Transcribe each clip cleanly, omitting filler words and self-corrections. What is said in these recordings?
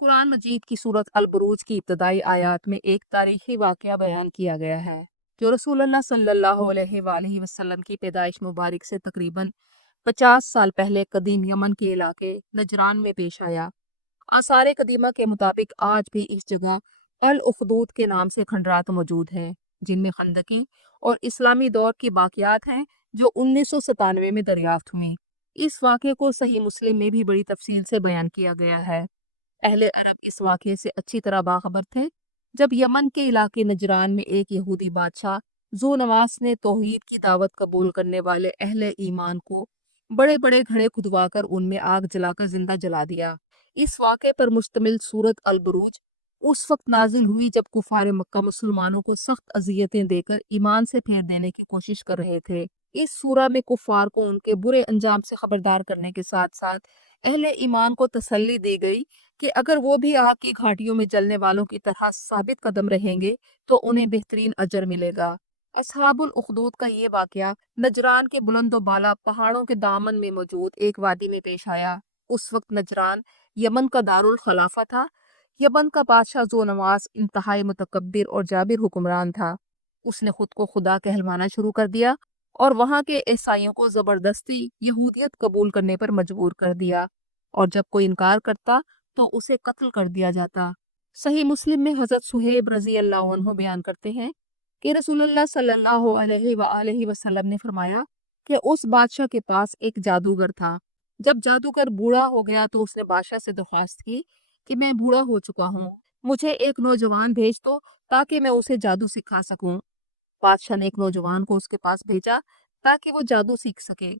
कुरान मजीद की सूरत अल बुरूज की इब्तदाई आयात में एक तारीखी वाक़या बयान किया गया है जो रसूलुल्लाह सल्लल्लाहु अलैहि वसल्लम की पैदाइश मुबारक से तकरीबन 50 साल पहले कदीम यमन के इलाके नजरान में पेश आया। आसार कदीमा के मुताबिक आज भी इस जगह अल उखदूद के नाम से खंडरात मौजूद हैं, जिनमें खंदकी और इस्लामी दौर की बाक़ियात हैं जो 1997 में दरियाफ्त हुई। इस वाक़े को सही मुस्लिम में भी बड़ी तफसील से बयान किया गया है। अहले अरब इस वाक़े से अच्छी तरह बाखबर थे जब यमन के इलाके नजरान में एक यहूदी बादशाह जो नवास ने तौहीद की दावत कबूल करने वाले अहले ईमान को बड़े बड़े घड़े खुदवाकर उनमें आग जलाकर जिंदा जला दिया। इस वाक़े पर मुश्तमिल सूरत अल बुरूज उस वक्त नाजिल हुई जब कुफार मक्का मुसलमानों को सख्त अजियतें देकर ईमान से फेर देने की कोशिश कर रहे थे। इस सूरा में कुफार को उनके बुरे अंजाम से खबरदार करने के साथ साथ अहले ईमान को तसल्ली दी गई कि अगर वो भी आग की घाटियों में जलने वालों की तरह साबित कदम रहेंगे तो उन्हें बेहतरीन अजर मिलेगा। असहाबुल उखदूद का ये वाकया नजरान के बुलंदो बाला पहाड़ों के दामन में मौजूद एक वादी में पेश आया। उस वक्त नजरान यमन का दारुल खलाफा था। यमन का बादशाह जो नवास इंतहाई मुतकब्बिर और जाबिर हुक्मरान था। उसने खुद को खुदा कहलवाना शुरू कर दिया और वहां के ईसाइयों को जबरदस्ती यहूदियत कबूल करने पर मजबूर कर दिया, और जब कोई इनकार करता तो उसे कत्ल कर दिया जाता। सही मुस्लिम में हजरत सुहेब रजी अल्लाह अन्हु बयान करते हैं कि रसूलुल्लाह सल्लल्लाहु अलैहि वसल्लम ने फरमाया कि उस बादशाह के पास एक जादूगर था। जब जादूगर बूढ़ा हो गया तो उसने बादशाह से दरख्वास्त की कि मैं बूढ़ा हो चुका हूँ, मुझे एक नौजवान भेज दो ताकि मैं उसे जादू सिखा सकूं। बादशाह ने एक नौजवान को उसके पास भेजा ताकि वो जादू सीख सके।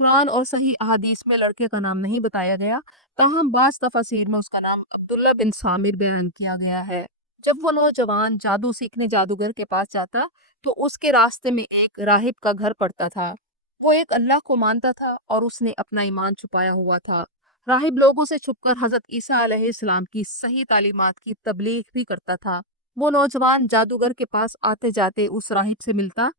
कुरान और सही अहादीस में लड़के का नाम नहीं बताया गया, ताहम बाज़ तफसीर में उसका नाम अब्दुल्ला बिन सामिर बयान किया गया है। जब वो नौजवान जादू सीखने जादूगर के पास जाता तो उसके रास्ते में एक राहिब का घर पड़ता था। वो एक अल्लाह को मानता था और उसने अपना ईमान छुपाया हुआ था। राहिब लोगों से छुपकर हजरत ईसा अलैहिस्सलाम की सही तालीमात की तबलीग भी करता था। वो नौजवान जादूगर के पास आते जाते उस राहिब से मिलता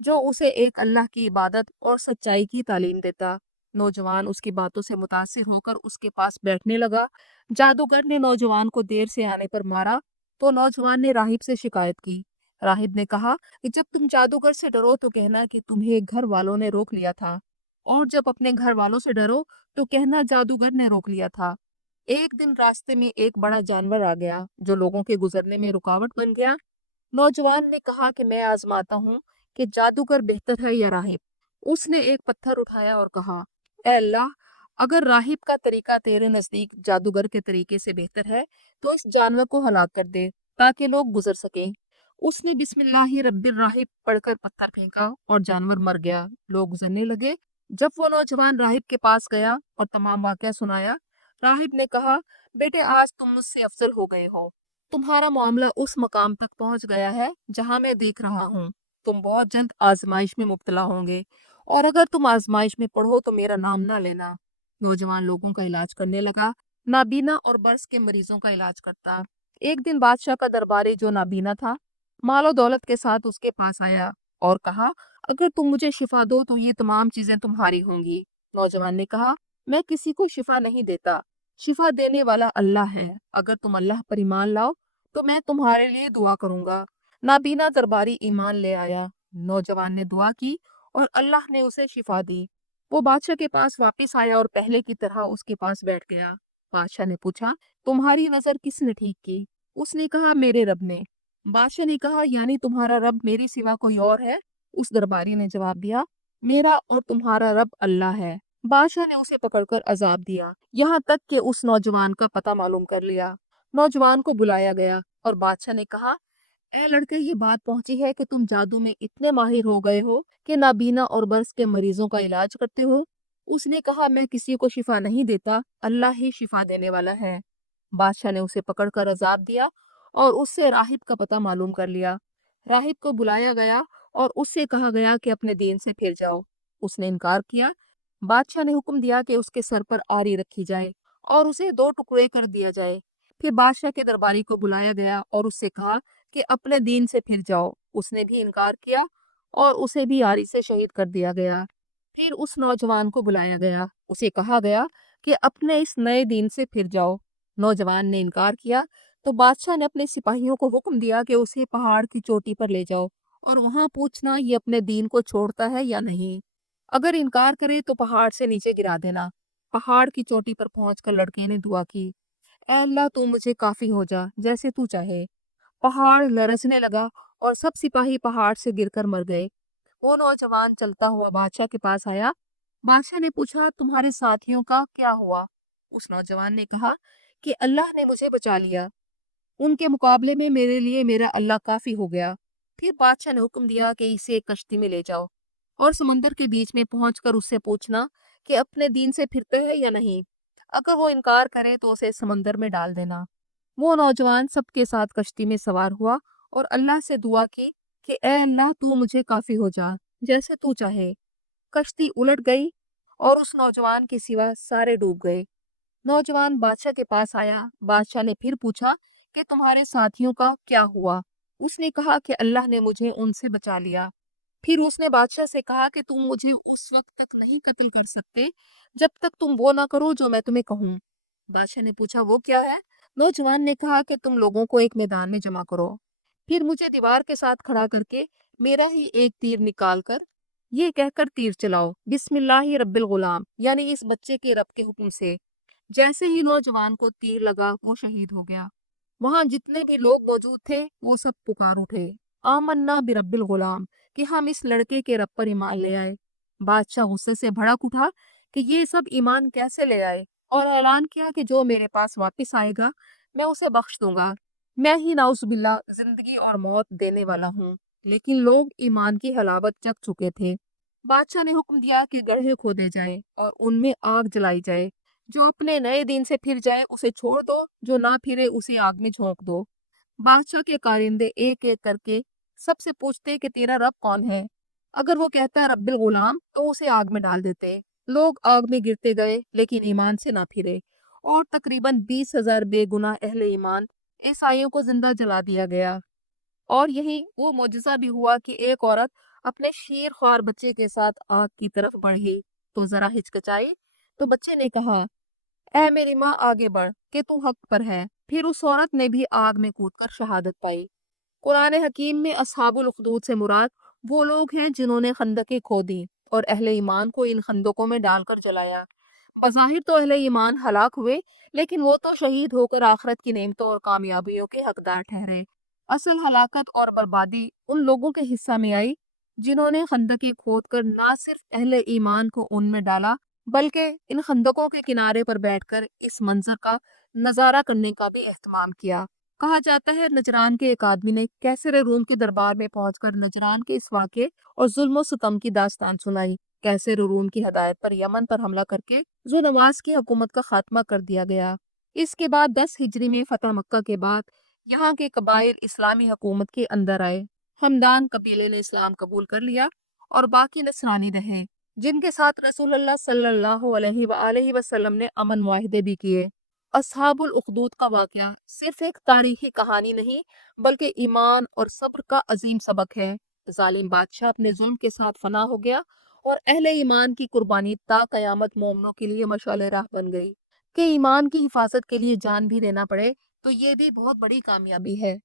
जो उसे एक अल्लाह की इबादत और सच्चाई की तालीम देता। नौजवान उसकी बातों से मुतासिर होकर उसके पास बैठने लगा। जादूगर ने नौजवान को देर से आने पर मारा तो नौजवान ने राहिब से शिकायत की। राहिब ने कहा कि जब तुम जादूगर से डरो तो कहना कि तुम्हें घर वालों ने रोक लिया था, और जब अपने घर वालों से डरो तो कहना जादूगर ने रोक लिया था। एक दिन रास्ते में एक बड़ा जानवर आ गया जो लोगों के गुजरने में रुकावट बन गया। नौजवान ने कहा कि मैं आजमाता हूँ कि जादूगर बेहतर है या राहिब। उसने एक पत्थर उठाया और कहा, ए अल्लाह, अगर राहिब का तरीका तेरे नजदीक जादूगर के तरीके से बेहतर है तो इस जानवर को हलाक कर दे ताकि लोग गुजर सकें। उसने बिस्मिल्लाहि रब्बिर राहिब पढ़कर पत्थर फेंका और जानवर मर गया। लोग गुजरने लगे। जब वो नौजवान राहिब के पास गया और तमाम वाकया सुनाया, राहिब ने कहा, बेटे आज तुम मुझसे अफजल हो गए हो। तुम्हारा मामला उस मकाम तक पहुंच गया है जहां मैं देख रहा हूँ। तुम बहुत जल्द आजमाइश में मुब्तला होंगे, और अगर तुम आजमाइश में पढ़ो तो मेरा नाम ना लेना। नौजवान लोगों का इलाज करने लगा, नाबीना और बर्स के मरीजों का इलाज करता। एक दिन बादशाह का दरबारी जो नाबीना था मालो दौलत के साथ उसके पास आया और कहा, अगर तुम मुझे शिफा दो तो ये तमाम चीजें तुम्हारी होंगी। नौजवान ने कहा, मैं किसी को शिफा नहीं देता, शिफा देने वाला अल्लाह है। अगर तुम अल्लाह पर ईमान लाओ तो मैं तुम्हारे लिए दुआ करूंगा। नाबीना दरबारी ईमान ले आया। नौजवान ने दुआ की और अल्लाह ने उसे शिफा दी। वो बादशाह के पास वापस आया और पहले की तरह उसके पास बैठ गया। बादशाह ने पूछा, तुम्हारी नजर किसने ठीक की? उसने कहा, मेरे रब ने। बादशाह ने कहा, यानी तुम्हारा रब मेरे सिवा कोई और है? उस दरबारी ने जवाब दिया, मेरा और तुम्हारा रब अल्लाह है। बादशाह ने उसे पकड़कर अजाब दिया, यहाँ तक कि उस नौजवान का पता मालूम कर लिया। नौजवान को बुलाया गया और बादशाह ने कहा, ए लड़के, ये बात पहुंची है कि तुम जादू में इतने माहिर हो गए हो कि नाबीना और बर्स के मरीजों का इलाज करते हो। उसने कहा, मैं किसी को शिफा नहीं देता, अल्लाह ही शिफा देने वाला है। बादशाह ने उसे पकड़कर अजाब दिया और उससे राहिब का पता मालूम कर लिया। राहिब को बुलाया गया और उससे कहा गया कि अपने दीन से फिर जाओ। उसने इनकार किया। बादशाह ने हुक्म दिया कि उसके सर पर आरी रखी जाए और उसे दो टुकड़े कर दिया जाए। फिर बादशाह के दरबारी को बुलाया गया और उससे कहा कि अपने दीन से फिर जाओ। उसने भी इनकार किया और उसे भी आरी से शहीद कर दिया गया। फिर उस नौजवान को बुलाया गया। उसे कहा गया कि अपने इस नए दीन से फिर जाओ। नौजवान ने इनकार किया तो बादशाह ने अपने सिपाहियों को हुक्म दिया कि उसे पहाड़ की चोटी पर ले जाओ और वहां पूछना ये अपने दीन को छोड़ता है या नहीं। अगर इनकार करे तो पहाड़ से नीचे गिरा देना। पहाड़ की चोटी पर पहुंचकर लड़के ने दुआ की, "ऐ अल्लाह, तू मुझे काफी हो जा, जैसे तू चाहे।" पहाड़ लरजने लगा और सब सिपाही पहाड़ से गिरकर मर गए। वो नौजवान चलता हुआ बादशाह के पास आया। बादशाह ने पूछा, तुम्हारे साथियों का क्या हुआ? उस नौजवान ने कहा कि अल्लाह ने मुझे बचा लिया, उनके मुकाबले में मेरे लिए मेरा अल्लाह काफी हो गया। फिर बादशाह ने हुक्म दिया कि इसे एक कश्ती में ले जाओ और समंदर के बीच में पहुंचकर उससे पूछना कि अपने दीन से फिरते है या नहीं। अगर वो इनकार करे तो उसे समंदर में डाल देना। वो नौजवान सबके साथ कश्ती में सवार हुआ और अल्लाह से दुआ की कि ए अल्लाह, तू मुझे काफी हो जा, जैसे तू चाहे। कश्ती उलट गई और उस नौजवान के सिवा सारे डूब गए। नौजवान बादशाह के पास आया। बादशाह ने फिर पूछा कि तुम्हारे साथियों का क्या हुआ? उसने कहा कि अल्लाह ने मुझे उनसे बचा लिया। फिर उसने बादशाह से कहा कि तुम मुझे उस वक्त तक नहीं कत्ल कर सकते जब तक तुम वो ना करो जो मैं तुम्हें कहूँ। बादशाह ने पूछा, वो क्या है? नौजवान ने कहा कि तुम लोगों को एक मैदान में जमा करो, फिर मुझे दीवार के साथ खड़ा करके मेरा ही एक तीर निकाल कर ये कहकर तीर चलाओ, बिस्मिल्लाहि रब्बिल गुलाम, यानी इस बच्चे के रब के हुक्म से। जैसे ही नौजवान को तीर लगा वो शहीद हो गया। वहां जितने भी लोग मौजूद थे वो सब पुकार उठे, आमन्ना बिरब्बिल गुलाम, कि हम इस लड़के के रब पर ईमान ले आए। बादशाह गुस्से से भड़क उठा कि ये सब ईमान कैसे ले आए और ऐलान किया कि जो मेरे पास वापस आएगा मैं उसे बख्श दूंगा। मैं ही नाउजुबिल्ला जिंदगी और मौत देने वाला हूँ। लेकिन लोग ईमान की हलावत चख चुके थे। बादशाह ने हुक्म दिया कि गड्ढे खोदे जाए और उनमें आग जलाई जाए। जो अपने नए दिन से फिर जाए उसे छोड़ दो, जो ना फिरे उसे आग में झोंक दो। बादशाह के कारिंदे एक एक करके सबसे पूछते कि तेरा रब कौन है। अगर वो कहता है रब्बिल गुलाम तो उसे आग में डाल देते। लोग आग में गिरते गए लेकिन ईमान से ना फिरे और तकरीबन 20,000 बेगुनाह अहले ईमान ईसाइयों को जिंदा जला दिया गया। और यही वो मौजज़ा भी हुआ कि एक औरत अपने शीर ख्वार बच्चे के साथ आग की तरफ बढ़ी तो जरा हिचकिचाई, तो बच्चे ने कहा, ऐ मेरी माँ, आगे बढ़ कि तू हक पर है। फिर उस औरत ने भी आग में कूदकर शहादत पाई। कुरान हकीम में असहाबुल उखदूद से मुराद वो लोग हैं जिन्होंने खंदकें खोदी और अहले ईमान को इन खंदकों में डालकर जलाया। बज़ाहिर तो अहले ईमान हलाक हुए, लेकिन वो तो शहीद होकर आखिरत की नेमतों और कामयाबियों के हकदार ठहरे। असल हलाकत और बर्बादी उन लोगों के हिस्सा में आई जिन्होंने खंदकें खोदकर ना सिर्फ अहले ईमान को उनमें डाला, बल्कि इन खंदकों के किनारे पर बैठकर इस मंजर का नजारा करने का भी एहतमाम किया। कहा जाता है नजरान के एक आदमी ने कैसर रूम के दरबार में पहुंचकर नजरान के इस वाक़े और जुल्म सितम की दास्तान सुनाई। कैसर रूम की हदायत पर यमन पर हमला करके जो नवाज की हुकूमत का खात्मा कर दिया गया। इसके बाद 10 हिजरी में फतह मक्का के बाद यहाँ के कबाइल इस्लामी हुकूमत के अंदर आए। हमदान कबीले ने इस्लाम कबूल कर लिया और बाकी नसरानी रहे, जिनके साथ रसूलुल्लाह सल्लल्लाहु अलैहि वसल्लम ने अमन मुआहिदे भी किए। असहाबुल उखदूद का वाक़या सिर्फ एक तारीखी कहानी नहीं, बल्कि ईमान और सब्र का अजीम सबक है। जालिम बादशाह अपने जुल्म के साथ फना हो गया और अहले ईमान की कुर्बानी ता कयामत मोमनों के लिए मशाले राह बन गई। कि ईमान की हिफाजत के लिए जान भी देना पड़े तो ये भी बहुत बड़ी कामयाबी है।